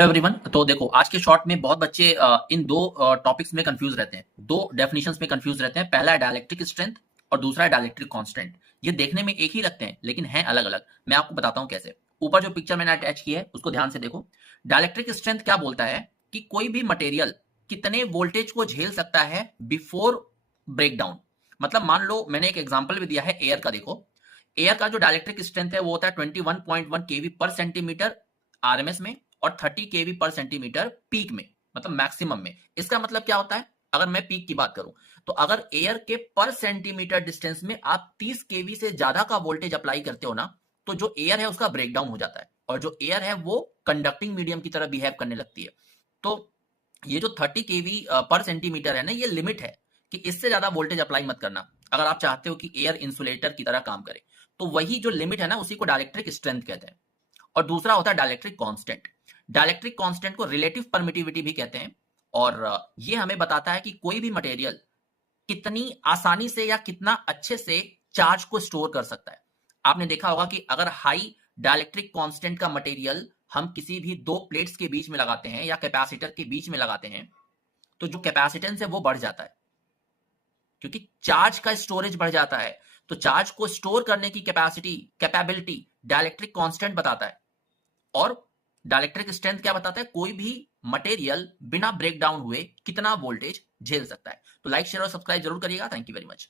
Everyone, तो देखो आज के शॉर्ट में बहुत बच्चे इन दो टॉपिक्स में कंफ्यूज रहते हैं, दो डेफिनेशंस में कंफ्यूज रहते हैं। पहला है डाइलेक्ट्रिक स्ट्रेंथ और दूसरा है डाइलेक्ट्रिक कांस्टेंट। ये देखने में एक ही लगते हैं लेकिन हैं अलग अलग। मैं आपको बताता हूं कैसे। ऊपर जो पिक्चर मैंने अटैच की है उसको ध्यान से देखो। डाइलेक्ट्रिक स्ट्रेंथ क्या बोलता है कि कोई भी मटेरियल कितने वोल्टेज को झेल सकता है बिफोर ब्रेकडाउन। मतलब मान लो मैंने एक एग्जाम्पल भी दिया है एयर का। देखो एयर का जो डाइलेक्ट्रिक स्ट्रेंथ है वो होता है 21.1 केवी पर सेंटीमीटर आरएमएस में और 30 केवी पर सेंटीमीटर पीक में, मतलब मैक्सिमम में। इसका मतलब क्या होता है, अगर मैं पीक की बात करूं तो अगर एयर के पर सेंटीमीटर डिस्टेंस में आप 30 केवी से ज्यादा का वोल्टेज अप्लाई करते हो ना, तो जो एयर है उसका ब्रेकडाउन हो जाता है और जो एयर है वो कंडक्टिंग मीडियम की तरह बिहेव करने लगती है। तो ये जो 30 केवी पर सेंटीमीटर है ना, ये लिमिट है कि इससे ज्यादा वोल्टेज अप्लाई मत करना अगर आप चाहते हो कि एयर इंसुलेटर की तरह काम करे। तो वही जो लिमिट है ना, उसी को डाइलेक्ट्रिक स्ट्रेंथ कहते हैं। और दूसरा होता है डाइलेक्ट्रिक कांस्टेंट। डाइलेक्ट्रिक कांस्टेंट को रिलेटिव परमिटिविटी भी कहते हैं और ये हमें बताता है कि कोई भी मटेरियल कितनी आसानी से या कितना अच्छे से चार्ज को स्टोर कर सकता है। आपने देखा होगा कि अगर हाई डाइलेक्ट्रिक कांस्टेंट का मटेरियल हम किसी भी दो प्लेट्स के बीच में लगाते हैं या कैपेसिटर के बीच में लगाते हैं तो जो कैपेसिटेंस है वो बढ़ जाता है, क्योंकि चार्ज का स्टोरेज बढ़ जाता है। तो चार्ज को स्टोर करने की कैपेबिलिटी डाइलेक्ट्रिक कांस्टेंट बताता है। और डाइलेक्ट्रिक स्ट्रेंथ क्या बताता है, कोई भी मटेरियल बिना ब्रेक डाउन हुए कितना वोल्टेज झेल सकता है। तो लाइक शेयर और सब्सक्राइब जरूर करिएगा। Thank you very much.